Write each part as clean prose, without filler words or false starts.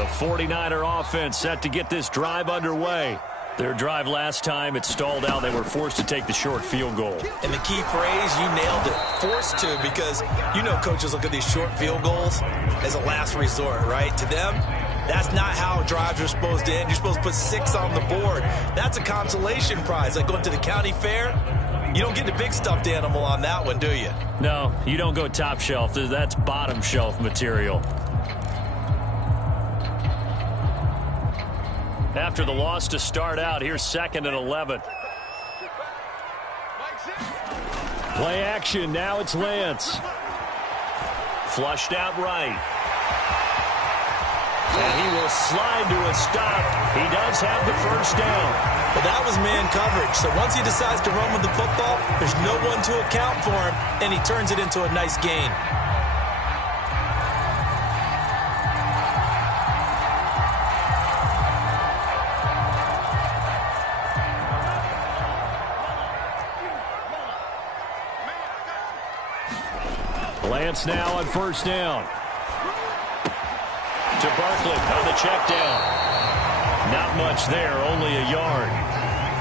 The 49er offense set to get this drive underway. Their drive last time, it stalled out. They were forced to take the short field goal. And the key phrase, you nailed it, forced to, because you know coaches look at these short field goals as a last resort, right? To them, that's not how drives are supposed to end. You're supposed to put 6 on the board. That's a consolation prize. Like going to the county fair, you don't get the big stuffed animal on that one, do you? No, you don't go top shelf. That's bottom shelf material. After the loss to start out, here's 2nd and 11. Play action, now it's Lance. Flushed out right. And he will slide to a stop. He does have the first down. Well, that was man coverage. So once he decides to run with the football, there's no one to account for him, and he turns it into a nice gain. Lance now on first down. To Barkley on the check down. Not much there, only a yard.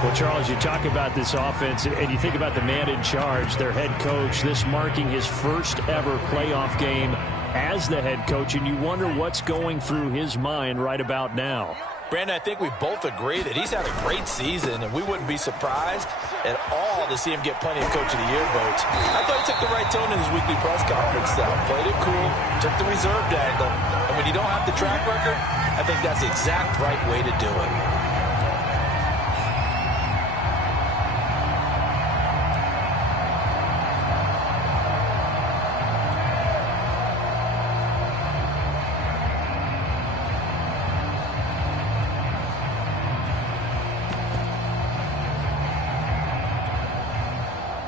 Well, Charles, you talk about this offense, and you think about the man in charge, their head coach, this marking his first ever playoff game as the head coach, and you wonder what's going through his mind right about now. Brandon, I think we both agree that he's had a great season, and we wouldn't be surprised at all to see him get plenty of Coach of the Year votes. I thought he took the right tone in his weekly press conference, though. Played it cool, took the reserved angle, and when you don't have the track record, I think that's the exact right way to do it.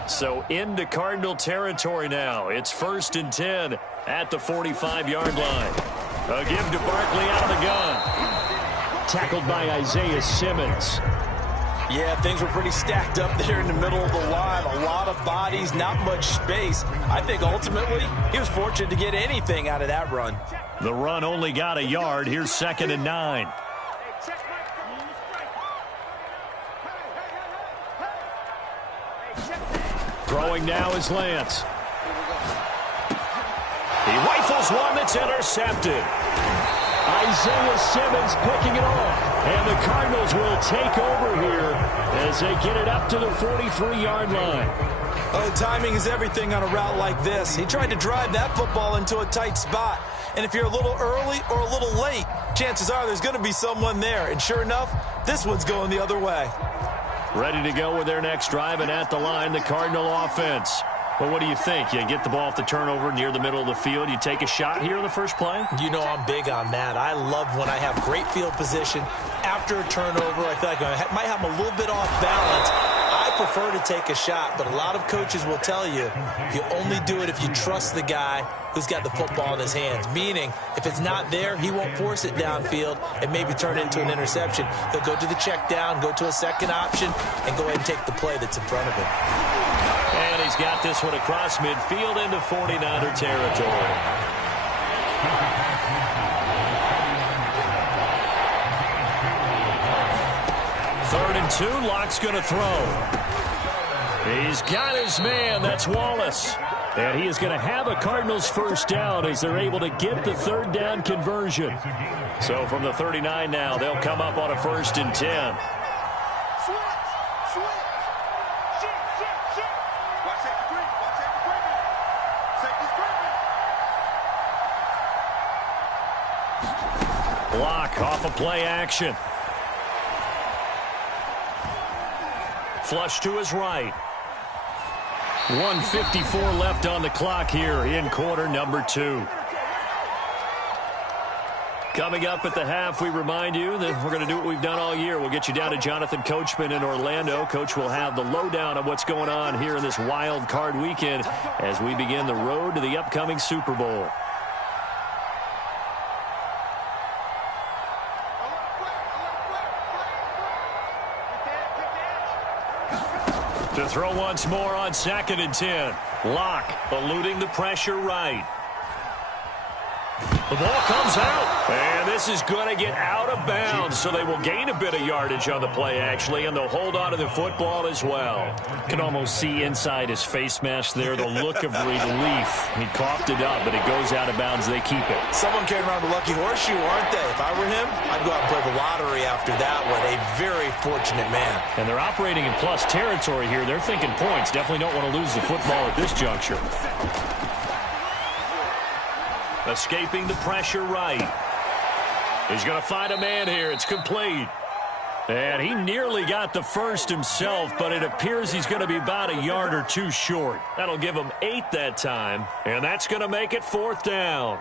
So into Cardinal territory now. It's 1st and 10 at the 45-yard line. A give to Barkley out of the gun. Tackled by Isaiah Simmons. Yeah, things were pretty stacked up there in the middle of the line. A lot of bodies, not much space. I think ultimately he was fortunate to get anything out of that run. The run only got a yard. Here's 2nd and 9. Throwing now is Lance. He rifles one that's intercepted. Isaiah Simmons picking it off. And the Cardinals will take over here as they get it up to the 43-yard line. Oh, timing is everything on a route like this. He tried to drive that football into a tight spot. And if you're a little early or a little late, chances are there's going to be someone there. And sure enough, this one's going the other way. Ready to go with their next drive, and at the line, the Cardinal offense. Well, what do you think? You get the ball off the turnover near the middle of the field. You take a shot here in the first play? You know I'm big on that. I love when I have great field position. After a turnover, I feel like I might have a little bit off balance. I prefer to take a shot, but a lot of coaches will tell you, you only do it if you trust the guy who's got the football in his hands. Meaning, if it's not there, he won't force it downfield and maybe turn it into an interception. He'll go to the check down, go to a second option, and go ahead and take the play that's in front of him. And he's got this one across midfield into 49er territory. Third and 2, Locke's going to throw. He's got his man, that's Wallace. And he is going to have a Cardinals first down as they're able to get the third down conversion. So from the 39 now, they'll come up on a 1st and 10. Block off of play action. Flush to his right. 1:54 left on the clock here in quarter number 2. Coming up at the half, we remind you that we're going to do what we've done all year. We'll get you down to Jonathan Coachman in Orlando. Coach will have the lowdown of what's going on here in this wild card weekend as we begin the road to the upcoming Super Bowl. To throw once more on 2nd and 10. Locke eluding the pressure right. The ball comes out, and this is going to get out of bounds, so they will gain a bit of yardage on the play, actually, and they'll hold on to the football as well. Can almost see inside his face mask there the look of relief. He coughed it up, but it goes out of bounds. They keep it. Someone carrying around the lucky horseshoe, aren't they? If I were him, I'd go out and play the lottery after that one. A very fortunate man. And they're operating in plus territory here. They're thinking points. Definitely don't want to lose the football at this juncture. Escaping the pressure right. He's going to find a man here. It's complete. And he nearly got the first himself, but it appears he's going to be about a yard or two short. That'll give him 8 that time, and that's going to make it 4th down.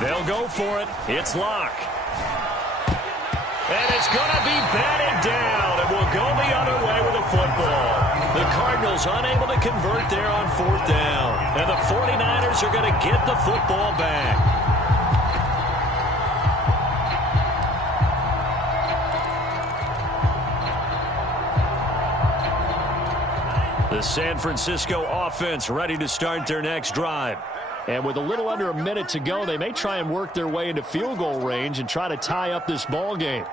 They'll go for it. It's Locke. And it's going to be batted down, and will go the other way with the football. The Cardinals unable to convert there on 4th down. And the 49ers are going to get the football back. The San Francisco offense ready to start their next drive. And with a little under a minute to go, they may try and work their way into field goal range and try to tie up this ball game.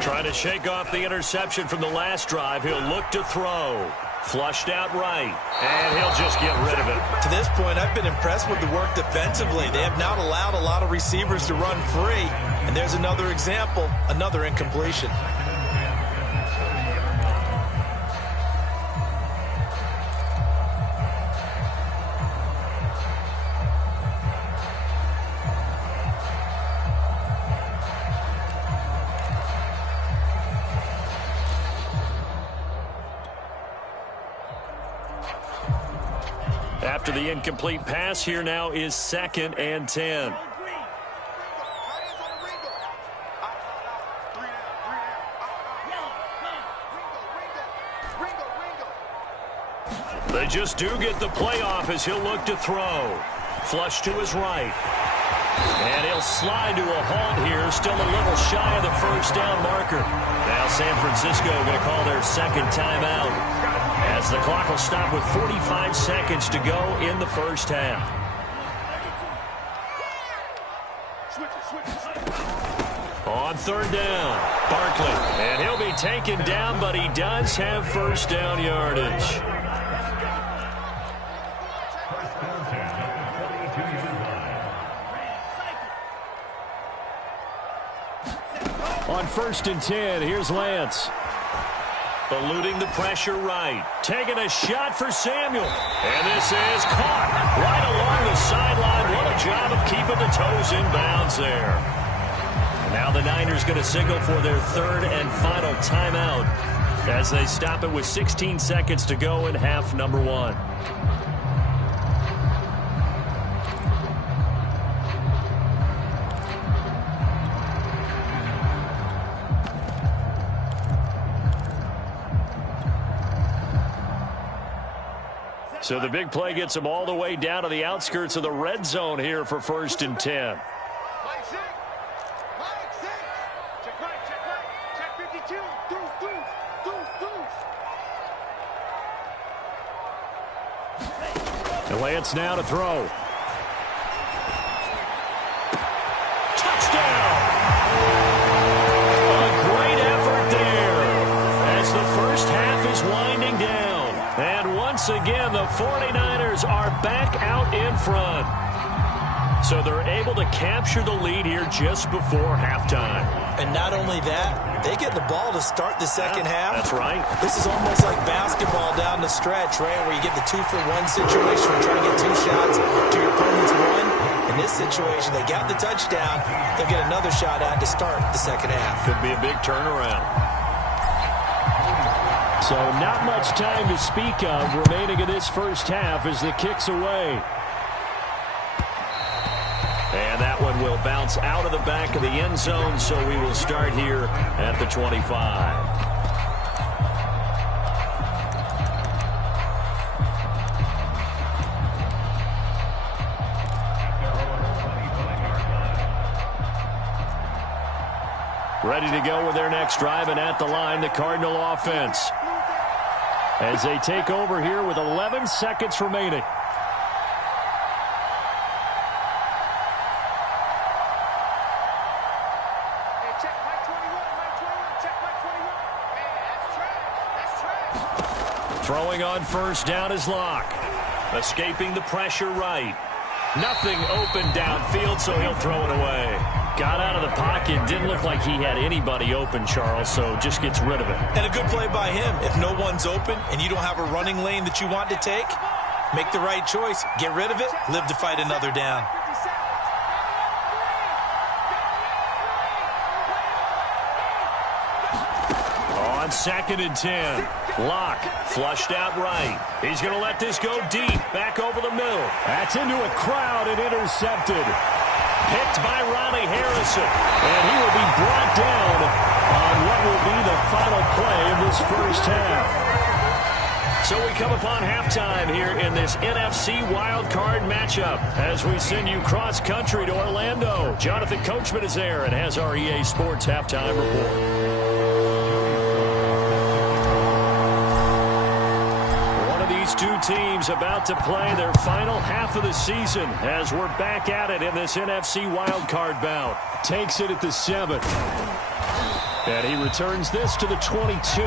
Trying to shake off the interception from the last drive. He'll look to throw. Flushed out right. And he'll just get rid of it. To this point, I've been impressed with the work defensively. They have not allowed a lot of receivers to run free. And there's another example, another incompletion. After the incomplete pass, here now is 2nd and 10. They just do get the playoff as he'll look to throw. Flush to his right. And he'll slide to a halt here, still a little shy of the first down marker. Now San Francisco going to call their 2nd timeout, as the clock will stop with 45 seconds to go in the first half. On 3rd down, Barkley. And he'll be taken down, but he does have first down yardage. On 1st and 10, here's Lance. Eluding the pressure right. Taking a shot for Samuel. And this is caught right along the sideline. What a job of keeping the toes in bounds there. Now the Niners going to signal for their 3rd and final timeout as they stop it with 16 seconds to go in half number 1. So the big play gets them all the way down to the outskirts of the red zone here for 1st and 10. And Lance now to throw. Touchdown! A great effort there as the first half is winding down. And once again, the 49ers are back out in front. So they're able to capture the lead here just before halftime. And not only that, they get the ball to start the second half. That's right. This is almost like basketball down the stretch, right, where you get the 2-for-1 situation. You're trying to get 2 shots to your opponent's 1. In this situation, they got the touchdown. They'll get another shot out to start the second half. Could be a big turnaround. So not much time to speak of remaining in this first half as the kick's away. And And that one will bounce out of the back of the end zone, so we will start here at the 25. Ready to go with their next drive, and at the line, the Cardinal offense, as they take over here with 11 seconds remaining. Throwing on first down is Locke. Escaping the pressure right. Nothing open downfield, so he'll throw it away. Got out of the pocket. Didn't look like he had anybody open, Charles, so just gets rid of it. And a good play by him. If no one's open and you don't have a running lane that you want to take, make the right choice. Get rid of it. Live to fight another down. On 2nd and 10, Locke flushed out right. He's going to let this go deep, back over the middle. That's into a crowd and intercepted. Picked by Ronnie Harrison, and he will be brought down on what will be the final play of this first half. So we come upon halftime here in this NFC wildcard matchup as we send you cross-country to Orlando. Jonathan Coachman is there and has our EA Sports halftime report. Two teams about to play their final half of the season as we're back at it in this NFC wildcard bout. Takes it at the 7th. And he returns this to the 22.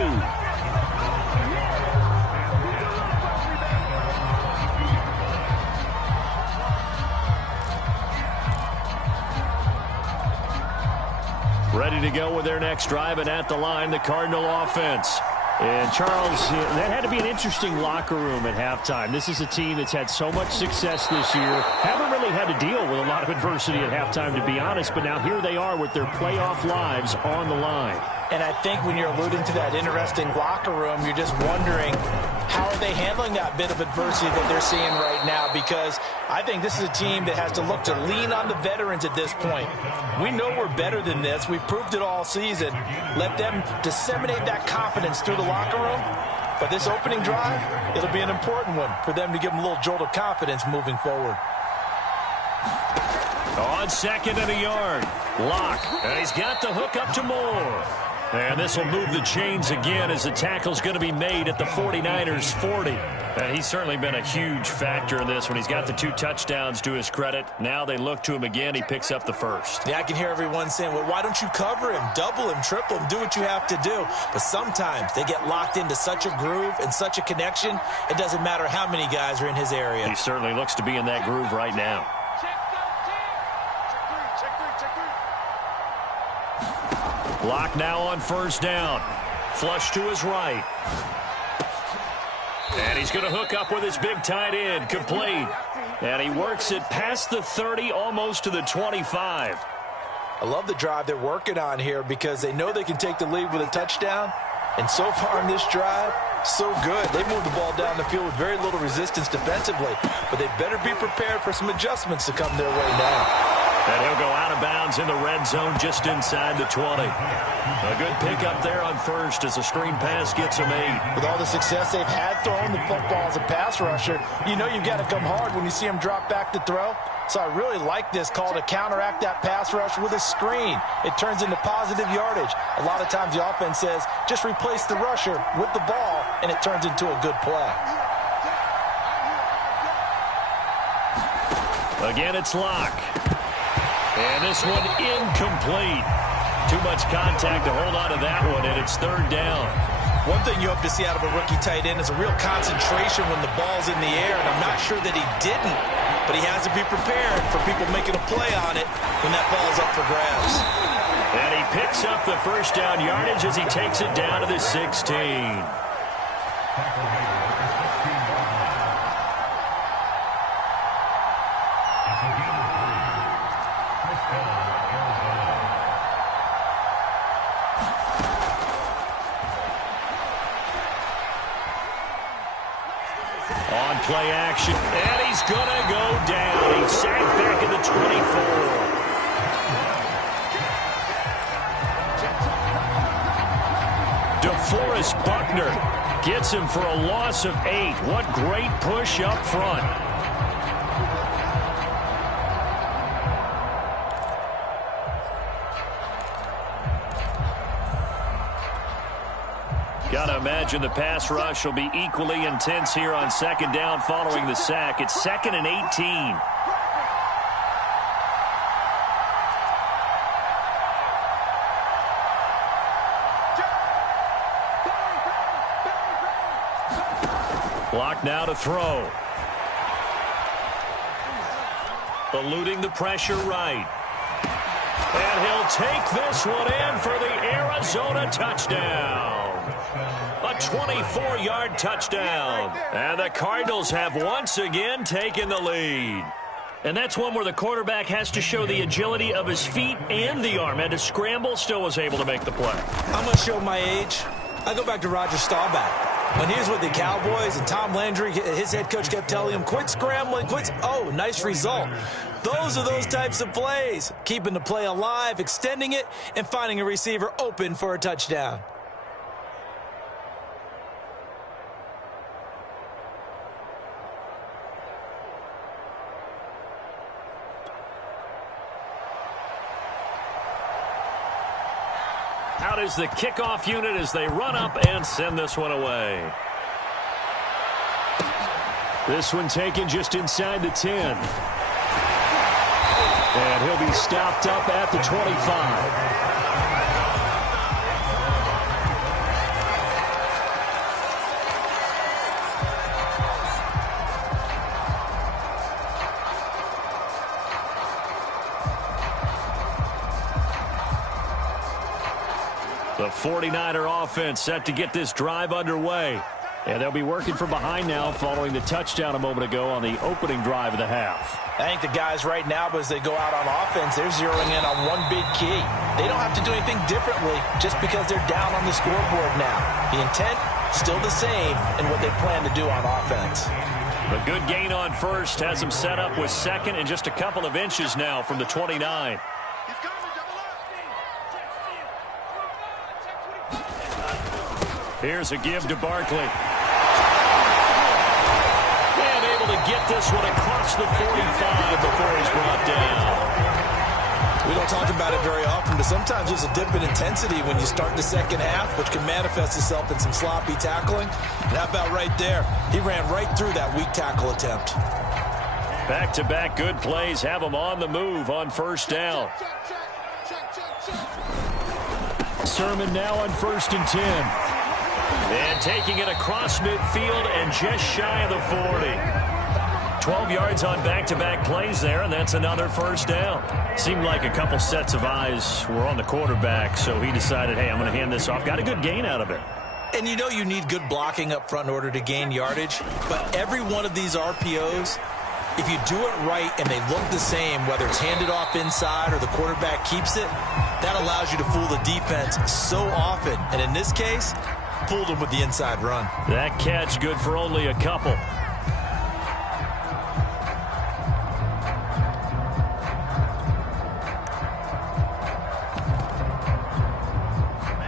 Ready to go with their next drive, and at the line, the Cardinal offense. And, Charles, that had to be an interesting locker room at halftime. This is a team that's had so much success this year. Haven't really had to deal with a lot of adversity at halftime, to be honest. But now here they are with their playoff lives on the line. And I think when you're alluding to that interesting locker room, you're just wondering, how are they handling that bit of adversity that they're seeing right now? Because I think this is a team that has to look to lean on the veterans at this point. We know we're better than this. We've proved it all season. Let them disseminate that confidence through the locker room. But this opening drive, it'll be an important one for them to give them a little jolt of confidence moving forward. On 2nd and a yard, Locke, and he's got the hook up to Moore. And this will move the chains again as the tackle's going to be made at the 49ers 40. And he's certainly been a huge factor in this when he's got the 2 touchdowns to his credit. Now they look to him again. He picks up the first. Yeah, I can hear everyone saying, well, why don't you cover him, double him, triple him, do what you have to do. But sometimes they get locked into such a groove and such a connection, it doesn't matter how many guys are in his area. He certainly looks to be in that groove right now. Locke now on first down. Flush to his right. And he's going to hook up with his big tight end. Complete. And he works it past the 30, almost to the 25. I love the drive they're working on here because they know they can take the lead with a touchdown. And so far in this drive, so good. They moved the ball down the field with very little resistance defensively. But they better be prepared for some adjustments to come their way now. And he'll go out of bounds in the red zone just inside the 20. A good pickup there on first as a screen pass gets him 8. With all the success they've had throwing the football as a pass rusher, you know you've got to come hard when you see him drop back to throw. So I really like this call to counteract that pass rush with a screen. It turns into positive yardage. A lot of times the offense says, just replace the rusher with the ball, and it turns into a good play. Again, it's Locke. And this one incomplete. Too much contact to hold on to that one, and it's 3rd down. One thing you hope to see out of a rookie tight end is a real concentration when the ball's in the air, and I'm not sure that he didn't, but he has to be prepared for people making a play on it when that ball's up for grabs. And he picks up the first down yardage as he takes it down to the 16. On play action, and he's going to go down. He's sacked back in the the 24. DeForest Buckner gets him for a loss of 8. What great push up front. Gotta imagine the pass rush will be equally intense here on second down following the sack. It's 2nd and 18. Block now to throw. Eluding the pressure right. And he'll take this one in for the Arizona touchdown. A 24-yard touchdown. And the Cardinals have once again taken the lead. And that's one where the quarterback has to show the agility of his feet and the arm. And to scramble, still was able to make the play. I'm going to show my age. I go back to Roger Staubach. When he was with the Cowboys and Tom Landry, his head coach kept telling him, quit scrambling, quit. Oh, nice result. Those are those types of plays. Keeping the play alive, extending it, and finding a receiver open for a touchdown. Out is the kickoff unit as they run up and send this one away. This one taken just inside the 10. And he'll be stopped up at the 25. The 49er offense set to get this drive underway. And they'll be working from behind now following the touchdown a moment ago on the opening drive of the half. I think the guys right now, as they go out on offense, they're zeroing in on one big key. They don't have to do anything differently just because they're down on the scoreboard now. The intent, still the same in what they plan to do on offense. A good gain on first has them set up with second and just a couple of inches now from the 29. Here's a give to Barkley. And able to get this one across the 45 before he's brought down. We don't talk about it very often, but sometimes there's a dip in intensity when you start the second half, which can manifest itself in some sloppy tackling. And how about right there? He ran right through that weak tackle attempt. Back-to-back good plays have him on the move on first down. Sermon now on 1st and 10. And taking it across midfield and just shy of the 40. 12 yards on back-to-back plays there, and that's another first down. Seemed like a couple sets of eyes were on the quarterback, so he decided, hey, I'm going to hand this off. Got a good gain out of it. And you know you need good blocking up front in order to gain yardage, but every one of these RPOs, if you do it right and they look the same, whether it's handed off inside or the quarterback keeps it, that allows you to fool the defense so often. And in this case, fooled him with the inside run. That catch good for only a couple.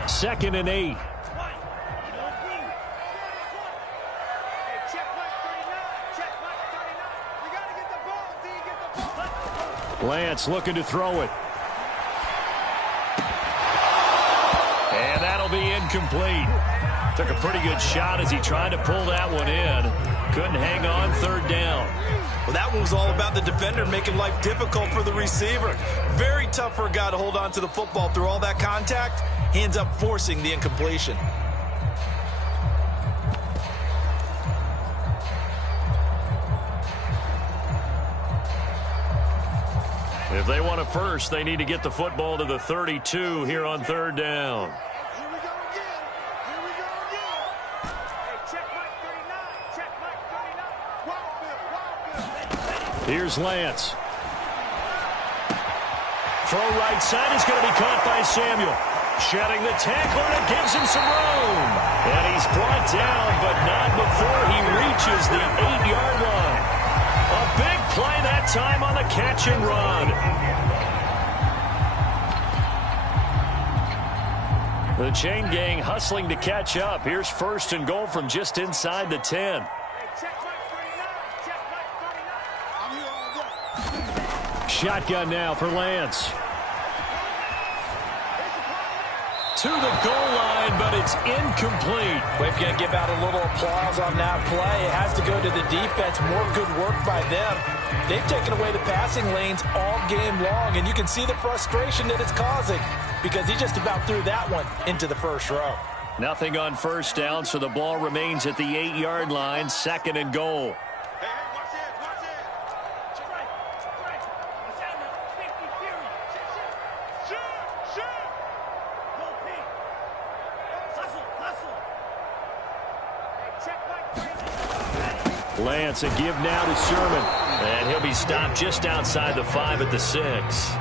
Second and 8. Lance looking to throw it. And that'll be incomplete. Took a pretty good shot as he tried to pull that one in. Couldn't hang on, third down. Well, that one was all about the defender making life difficult for the receiver. Very tough for a guy to hold on to the football through all that contact. He ends up forcing the incompletion. If they want a first, they need to get the football to the 32 here on third down. Here's Lance. Throw right side is going to be caught by Samuel. Shedding the tackler, and it gives him some room. And he's brought down, but not before he reaches the 8-yard line. A big play that time on the catch and run. The chain gang hustling to catch up. Here's 1st and goal from just inside the 10. Shotgun now for Lance. To the goal line, but it's incomplete. We're going to give out a little applause on that play. It has to go to the defense. More good work by them. They've taken away the passing lanes all game long, and you can see the frustration that it's causing because he just about threw that one into the first row. Nothing on 1st down, so the ball remains at the 8-yard line, 2nd and goal. Lance, a give now to Sherman. And he'll be stopped just outside the 5 at the 6.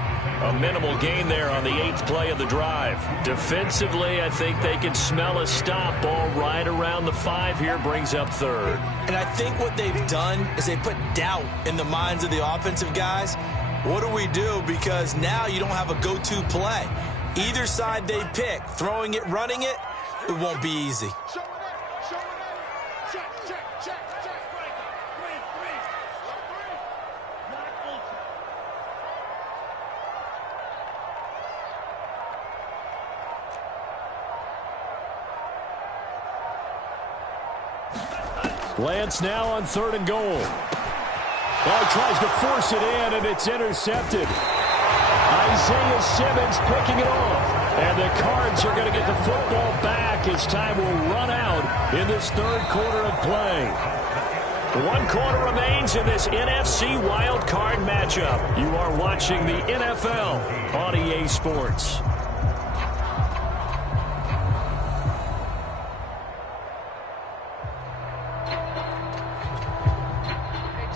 A minimal gain there on the 8th play of the drive. Defensively, I think they can smell a stop. Ball right around the 5 here, brings up 3rd. And I think what they've done is they put doubt in the minds of the offensive guys. What do we do? Because now you don't have a go-to play. Either side they pick, throwing it, running it, it won't be easy. Lance now on 3rd and goal. Oh, tries to force it in, and it's intercepted. Isaiah Simmons picking it off. And the Cards are going to get the football back as time will run out in this 3rd quarter of play. 1 quarter remains in this NFC wild card matchup. You are watching the NFL on EA Sports.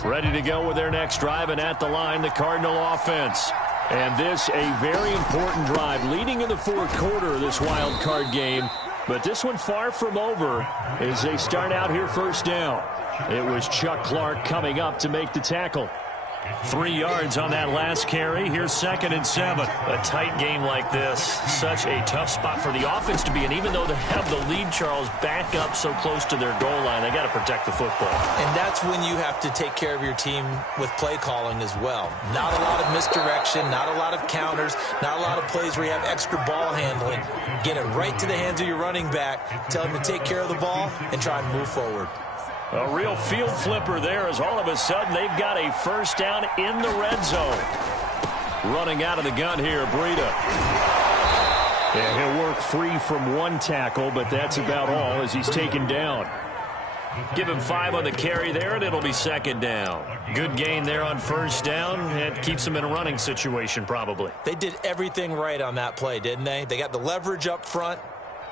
Ready to go with their next drive, and at the line, the Cardinal offense. And this, a very important drive, leading in the 4th quarter of this wild card game. But this one far from over as they start out here 1st down. It was Chuck Clark coming up to make the tackle. 3 yards on that last carry. Here's 2nd and 7. A tight game like this, such a tough spot for the offense to be in. Even though they have the lead, Charles, back up so close to their goal line, they got to protect the football. And that's when you have to take care of your team with play calling as well. Not a lot of misdirection, not a lot of counters, not a lot of plays where you have extra ball handling. Get it right to the hands of your running back, tell him to take care of the ball, and try and move forward. A real field flipper there as all of a sudden they've got a 1st down in the red zone. Running out of the gun here, Breida. Yeah, he'll work free from 1 tackle, but that's about all as he's taken down. Give him 5 on the carry there, and it'll be 2nd down. Good gain there on 1st down. It keeps him in a running situation probably. They did everything right on that play, didn't they? They got the leverage up front,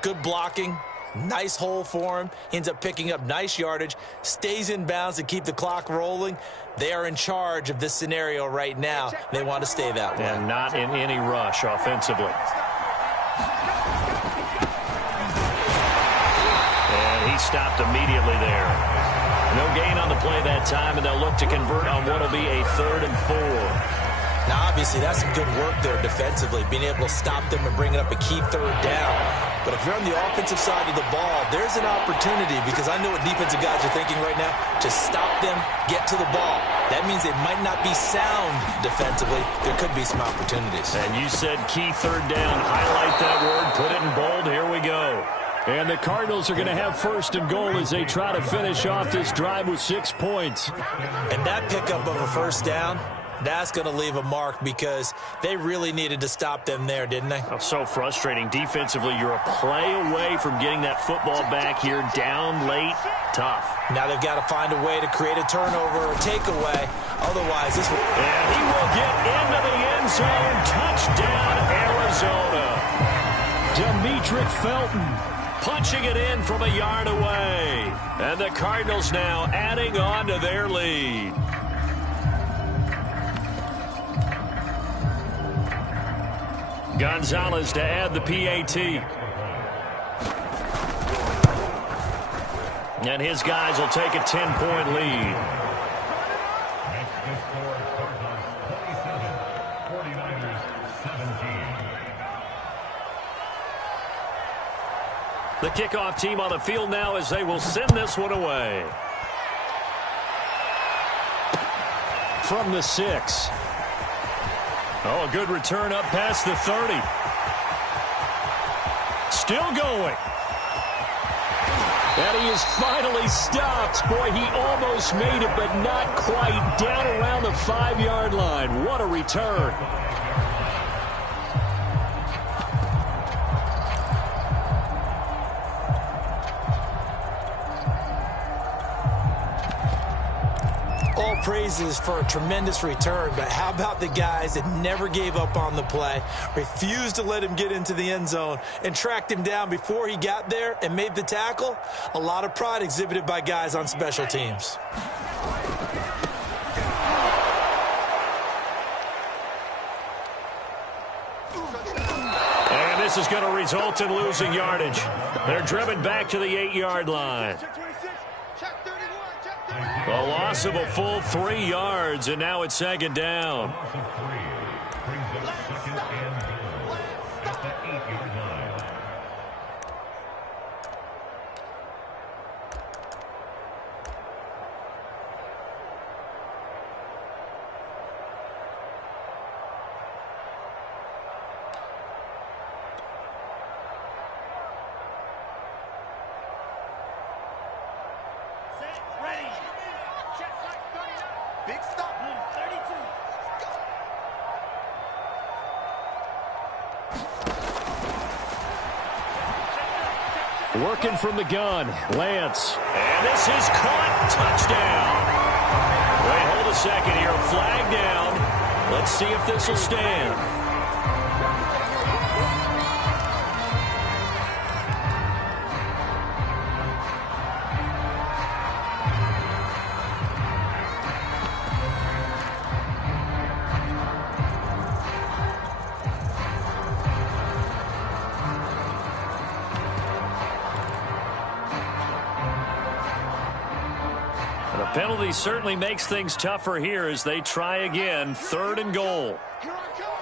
good blocking. Nice hole for him. He ends up picking up nice yardage. Stays in bounds to keep the clock rolling. They are in charge of this scenario right now. They want to stay that way. And not in any rush offensively. And he stopped immediately there. No gain on the play that time, and they'll look to convert on what will be a 3rd and 4. Now, obviously, that's some good work there defensively, being able to stop them and bringing up a key 3rd down. But if you're on the offensive side of the ball, there's an opportunity because I know what defensive guys are thinking right now. Just stop them, get to the ball. That means they might not be sound defensively. There could be some opportunities. And you said key 3rd down. Highlight that word. Put it in bold. Here we go. And the Cardinals are going to have 1st and goal as they try to finish off this drive with 6 points. And that pickup of a 1st down, that's going to leave a mark because they really needed to stop them there, didn't they? Oh, so frustrating. Defensively, you're a play away from getting that football back here. Down late, tough. Now they've got to find a way to create a turnover or takeaway. Otherwise, this will... And he will get into the end zone. Touchdown, Arizona. Demetric Felton punching it in from a yard away. And the Cardinals now adding on to their lead. Gonzalez to add the PAT. And his guys will take a 10-point lead. The kickoff team on the field now as they will send this one away. From the 6. Oh, a good return up past the 30. Still going. And he is finally stopped. Boy, he almost made it, but not quite. Down around the 5-yard line. What a return. All praises for a tremendous return, but how about the guys that never gave up on the play, refused to let him get into the end zone, and tracked him down before he got there and made the tackle? A lot of pride exhibited by guys on special teams. And this is going to result in losing yardage. They're driven back to the 8-yard line. A loss of a full 3 yards, and now it's 2nd down. Working from the gun, Lance. And this is caught. Touchdown. Wait, hold a second here. Flag down. Let's see if this will stand. Penalty certainly makes things tougher here as they try again. 3rd and goal. Here I come.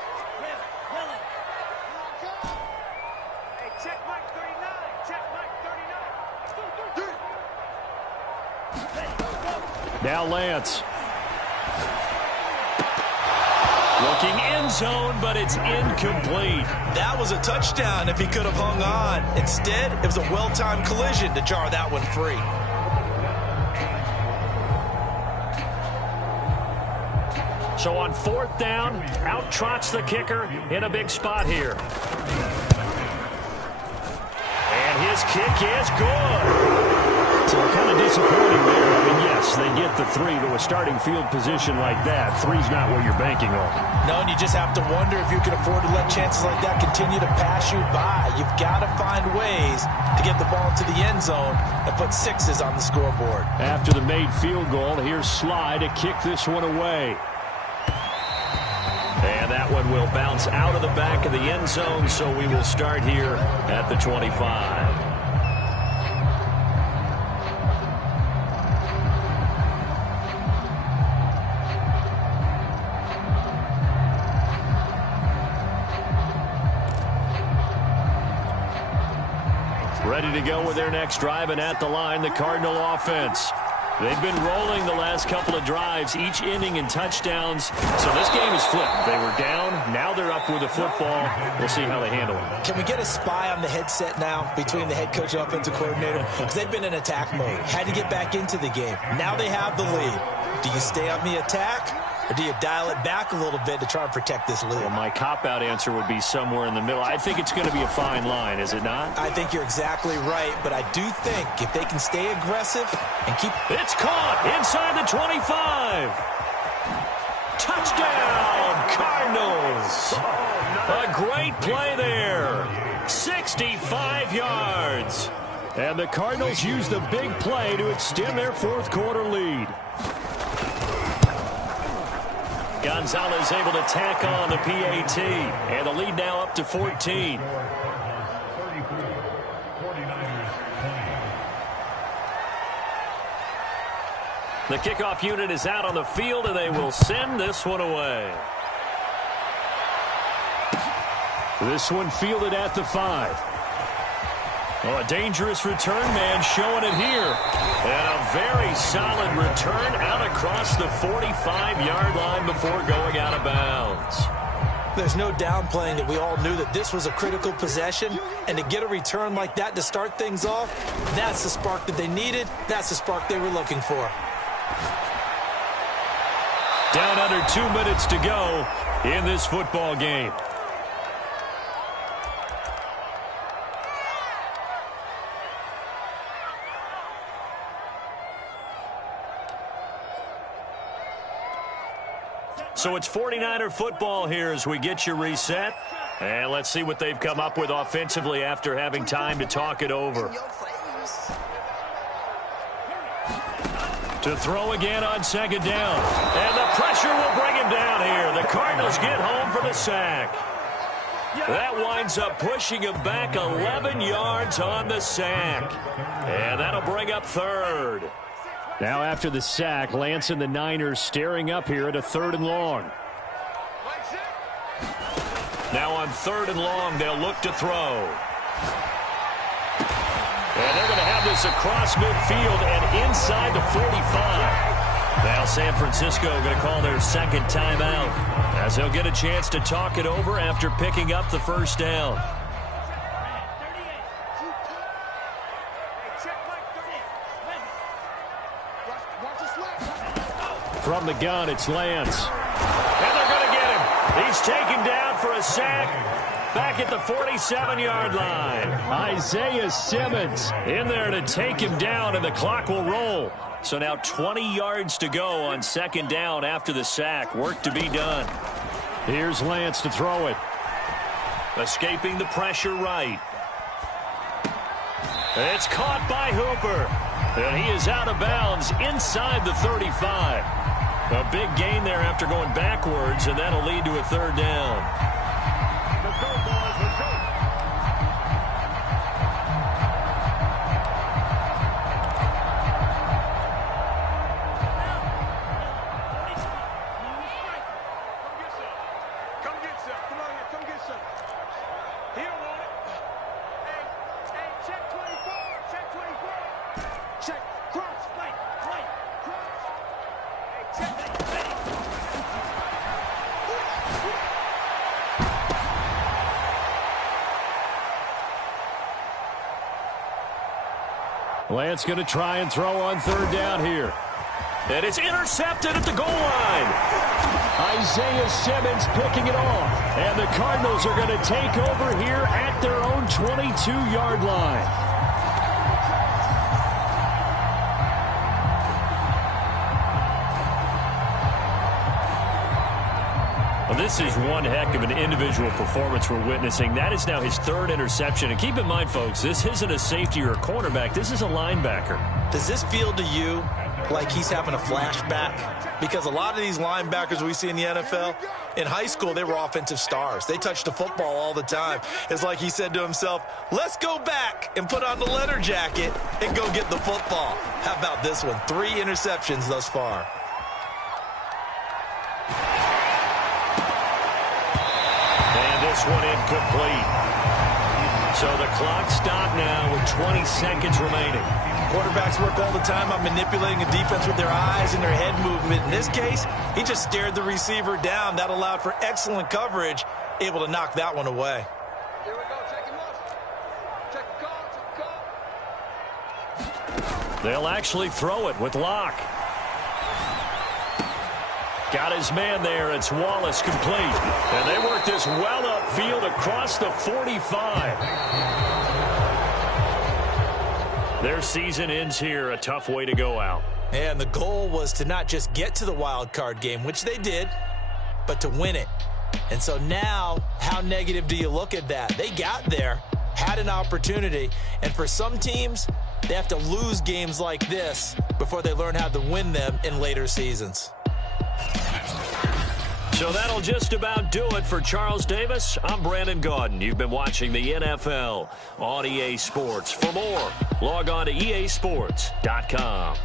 Hey, check Mike 39. Check Mike 39. Now Lance. Looking end zone, but it's incomplete. That was a touchdown if he could have hung on. Instead, it was a well-timed collision to jar that one free. So on 4th down, out trots the kicker in a big spot here. And his kick is good. So kind of disappointing there. I mean, yes, they get the 3, but with starting field position like that, 3's not what you're banking on. No, and you just have to wonder if you can afford to let chances like that continue to pass you by. You've got to find ways to get the ball to the end zone and put 6s on the scoreboard. After the made field goal, here's Sly to kick this one away. And that one will bounce out of the back of the end zone, so we will start here at the 25. Ready to go with their next drive, and at the line, the Cardinal offense. They've been rolling the last couple of drives, each inning in touchdowns. So this game is flipped. They were down. Now they're up with the football. We'll see how they handle it. Can we get a spy on the headset now between the head coach and offensive coordinator? Because they've been in attack mode. Had to get back into the game. Now they have the lead. Do you stay on the attack, or do you dial it back a little bit to try and protect this lead? Well, my cop-out answer would be somewhere in the middle. I think it's going to be a fine line, is it not? I think you're exactly right, but I do think if they can stay aggressive and keep... It's caught inside the 25. Touchdown, Cardinals. A great play there. 65 yards. And the Cardinals use the big play to extend their 4th quarter lead. Gonzalez able to tack on the PAT. And the lead now up to 14. The kickoff unit is out on the field, and they will send this one away. This one fielded at the 5. Oh, a dangerous return man showing it here. And a very solid return out across the 45-yard line before going out of bounds. There's no downplaying that we all knew that this was a critical possession, and to get a return like that to start things off, that's the spark that they needed. That's the spark they were looking for. Down under 2 minutes to go in this football game. So it's 49er football here as we get you reset. And let's see what they've come up with offensively after having time to talk it over. To throw again on second down. And the pressure will bring him down here. The Cardinals get home for the sack. That winds up pushing him back 11 yards on the sack. And that'll bring up third. Now after the sack, Lance and the Niners staring up here at a 3rd and long. Now on 3rd and long, they'll look to throw. And they're going to have this across midfield and inside the 45. Now San Francisco going to call their second timeout as they'll get a chance to talk it over after picking up the first down. From the gun, it's Lance. And they're going to get him. He's taken down for a sack back at the 47-yard line. Isaiah Simmons in there to take him down, and the clock will roll. So now 20 yards to go on second down after the sack. Work to be done. Here's Lance to throw it. Escaping the pressure right. It's caught by Hooper. And he is out of bounds inside the 35. A big gain there after going backwards, and that'll lead to a 3rd down. Let's go, boys. Let's go. Come get some. Come on here. Come get some. He don't want it. Hey, check 24. Check 24. Check. Cross. Wait. Cross. Hey, check that. Lance going to try and throw on 3rd down here. And it's intercepted at the goal line. Isaiah Simmons picking it off. And the Cardinals are going to take over here at their own 22-yard line. Well, this is one heck of an individual performance we're witnessing. That is now his 3rd interception. And keep in mind, folks, this isn't a safety or a cornerback. This is a linebacker. Does this feel to you like he's having a flashback? Because a lot of these linebackers we see in the NFL, in high school, they were offensive stars. They touched the football all the time. It's like he said to himself, let's go back and put on the leather jacket and go get the football. How about this one? 3 interceptions thus far. This one incomplete. So the clock stopped now with 20 seconds remaining. Quarterbacks work all the time on manipulating a defense with their eyes and their head movement. In this case, he just stared the receiver down. That allowed for excellent coverage, able to knock that one away. Here we go. Check him out. Check the call. Check the call. They'll actually throw it with Locke. Got his man there. It's Wallace complete. And they work this well upfield across the 45. Their season ends here. A tough way to go out. And the goal was to not just get to the wild card game, which they did, but to win it. And so now, how negative do you look at that? They got there, had an opportunity, and for some teams, they have to lose games like this before they learn how to win them in later seasons. So that'll just about do it for Charles Davis. I'm Brandon Gaudin. You've been watching the NFL on EA Sports. For more, log on to easports.com.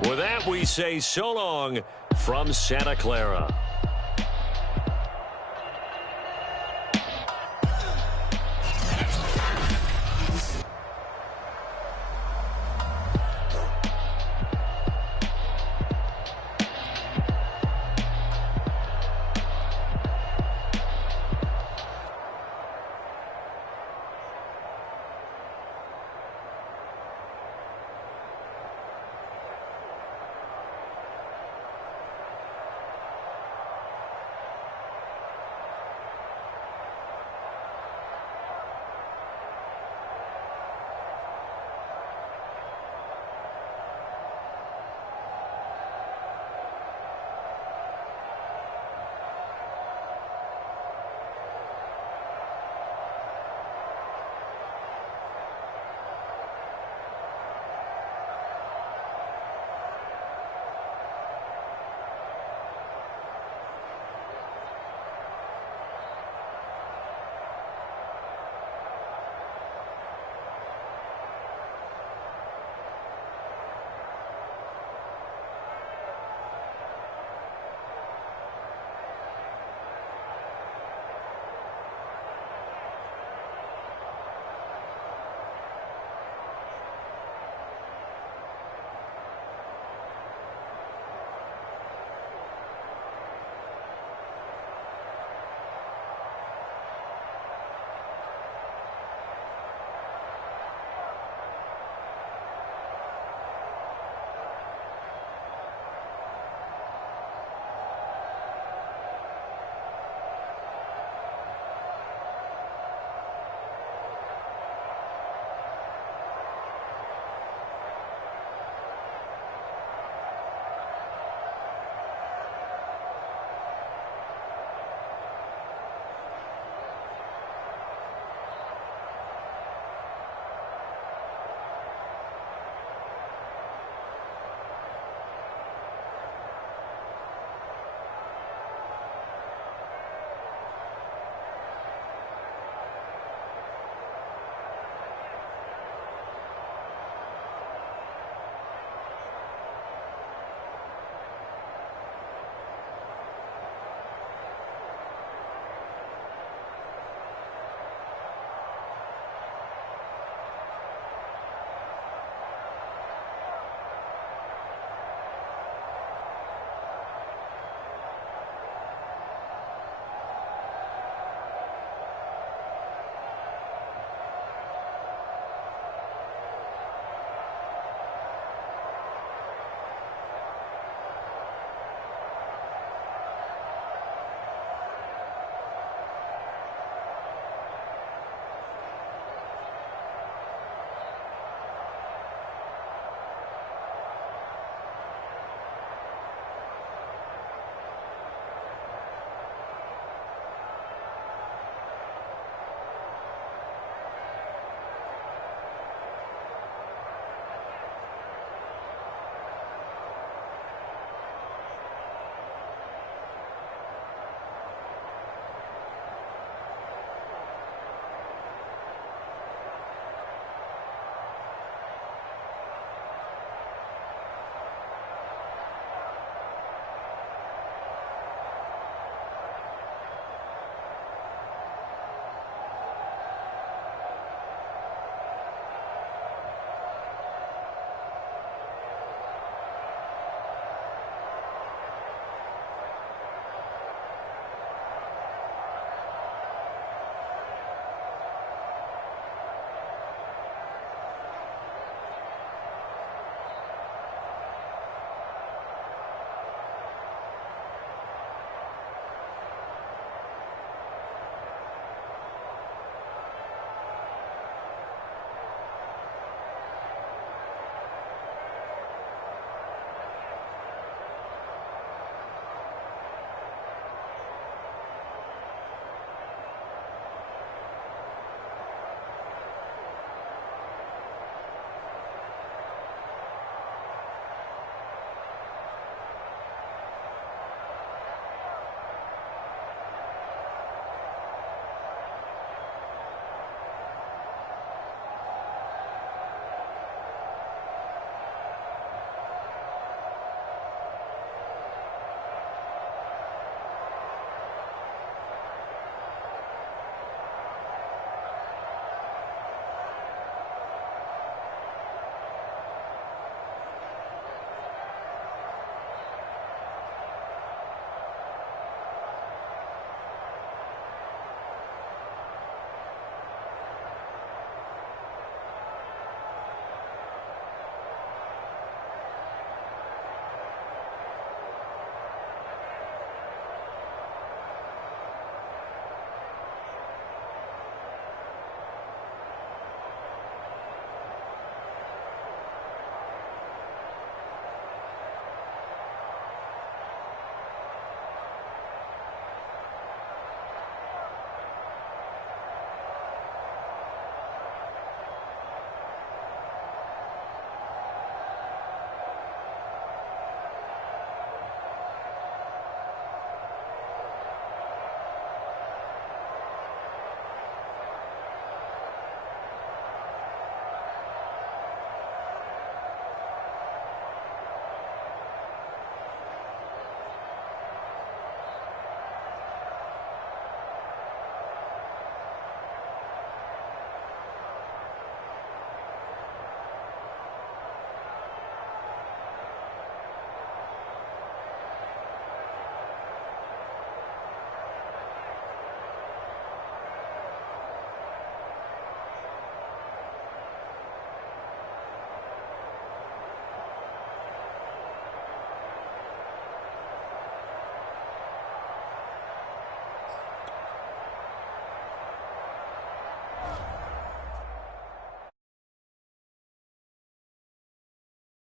With that, we say so long from Santa Clara.